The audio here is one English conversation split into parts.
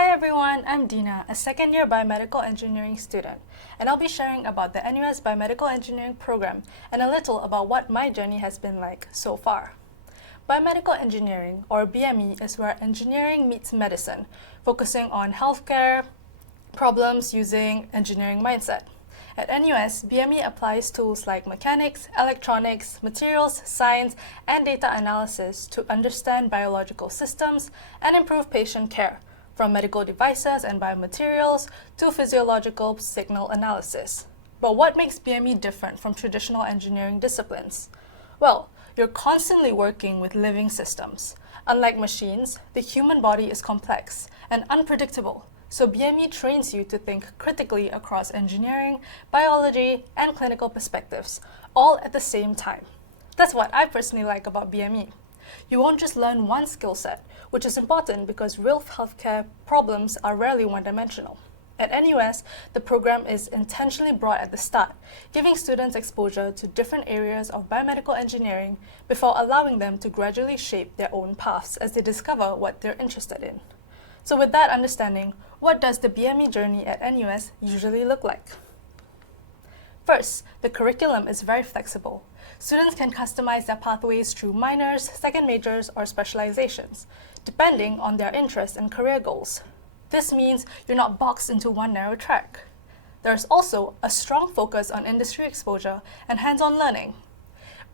Hi everyone, I'm Dena, a second-year biomedical engineering student, and I'll be sharing about the NUS Biomedical Engineering program and a little about what my journey has been like so far. Biomedical engineering, or BME, is where engineering meets medicine, focusing on healthcare problems using engineering mindset. At NUS, BME applies tools like mechanics, electronics, materials, science, and data analysis to understand biological systems and improve patient care, from medical devices and biomaterials to physiological signal analysis. But what makes BME different from traditional engineering disciplines? Well, you're constantly working with living systems. Unlike machines, the human body is complex and unpredictable, so BME trains you to think critically across engineering, biology, and clinical perspectives, all at the same time. That's what I personally like about BME. You won't just learn one skill set, which is important because real healthcare problems are rarely one-dimensional. At NUS, the program is intentionally brought at the start, giving students exposure to different areas of biomedical engineering before allowing them to gradually shape their own paths as they discover what they're interested in. So with that understanding, what does the BME journey at NUS usually look like? First, the curriculum is very flexible. Students can customize their pathways through minors, second majors, or specializations, depending on their interests and career goals. This means you're not boxed into one narrow track. There's also a strong focus on industry exposure and hands-on learning.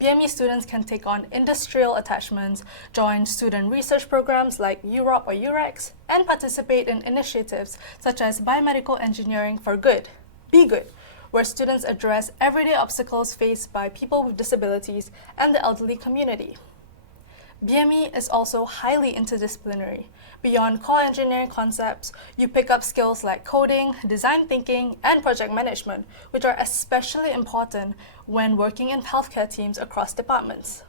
BME students can take on industrial attachments, join student research programs like UROP or UREX, and participate in initiatives such as Biomedical Engineering for Good, BEng, where students address everyday obstacles faced by people with disabilities and the elderly community. BME is also highly interdisciplinary. Beyond core engineering concepts, you pick up skills like coding, design thinking, and project management, which are especially important when working in healthcare teams across departments.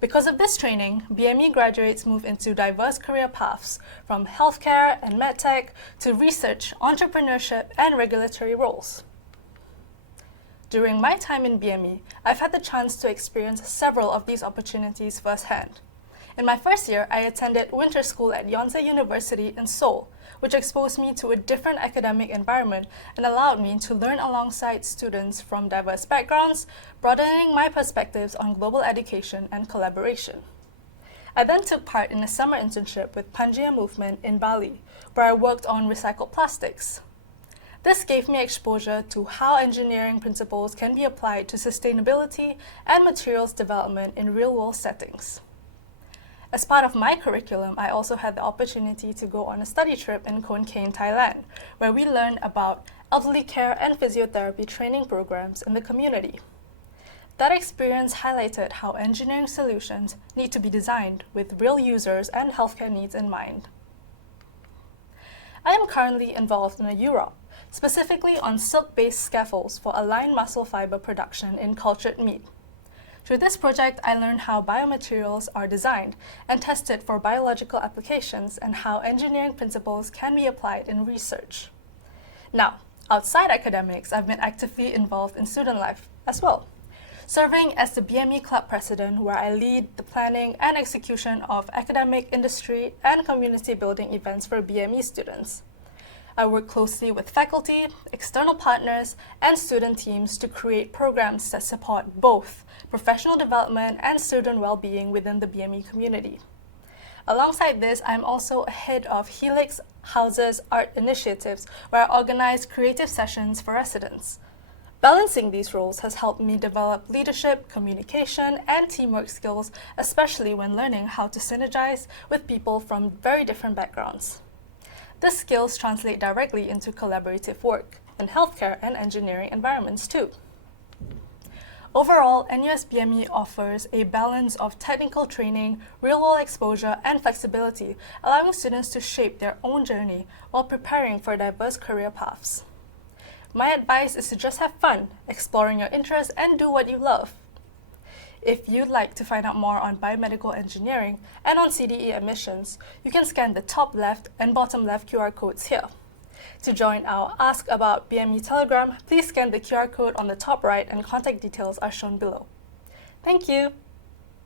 Because of this training, BME graduates move into diverse career paths, from healthcare and medtech to research, entrepreneurship, and regulatory roles. During my time in BME, I've had the chance to experience several of these opportunities firsthand. In my first year, I attended winter school at Yonsei University in Seoul, which exposed me to a different academic environment and allowed me to learn alongside students from diverse backgrounds, broadening my perspectives on global education and collaboration. I then took part in a summer internship with Pangea Movement in Bali, where I worked on recycled plastics. This gave me exposure to how engineering principles can be applied to sustainability and materials development in real-world settings. As part of my curriculum, I also had the opportunity to go on a study trip in Khon Kaen, Thailand, where we learned about elderly care and physiotherapy training programs in the community. That experience highlighted how engineering solutions need to be designed with real users and healthcare needs in mind. I am currently involved in a UROP, specifically on silk-based scaffolds for aligned muscle fiber production in cultured meat. Through this project, I learned how biomaterials are designed and tested for biological applications and how engineering principles can be applied in research. Now, outside academics, I've been actively involved in student life as well, serving as the BME Club President, where I lead the planning and execution of academic, industry, and community building events for BME students. I work closely with faculty, external partners, and student teams to create programs that support both professional development and student well-being within the BME community. Alongside this, I'm also head of Helix House's art initiatives, where I organize creative sessions for residents. Balancing these roles has helped me develop leadership, communication, and teamwork skills, especially when learning how to synergize with people from very different backgrounds. These skills translate directly into collaborative work in healthcare and engineering environments too. Overall, NUS BME offers a balance of technical training, real-world exposure, and flexibility, allowing students to shape their own journey while preparing for diverse career paths. My advice is to just have fun, exploring your interests, and do what you love. If you'd like to find out more on biomedical engineering and on CDE admissions, you can scan the top left and bottom left QR codes here. To join our Ask About BME Telegram, please scan the QR code on the top right and contact details are shown below. Thank you!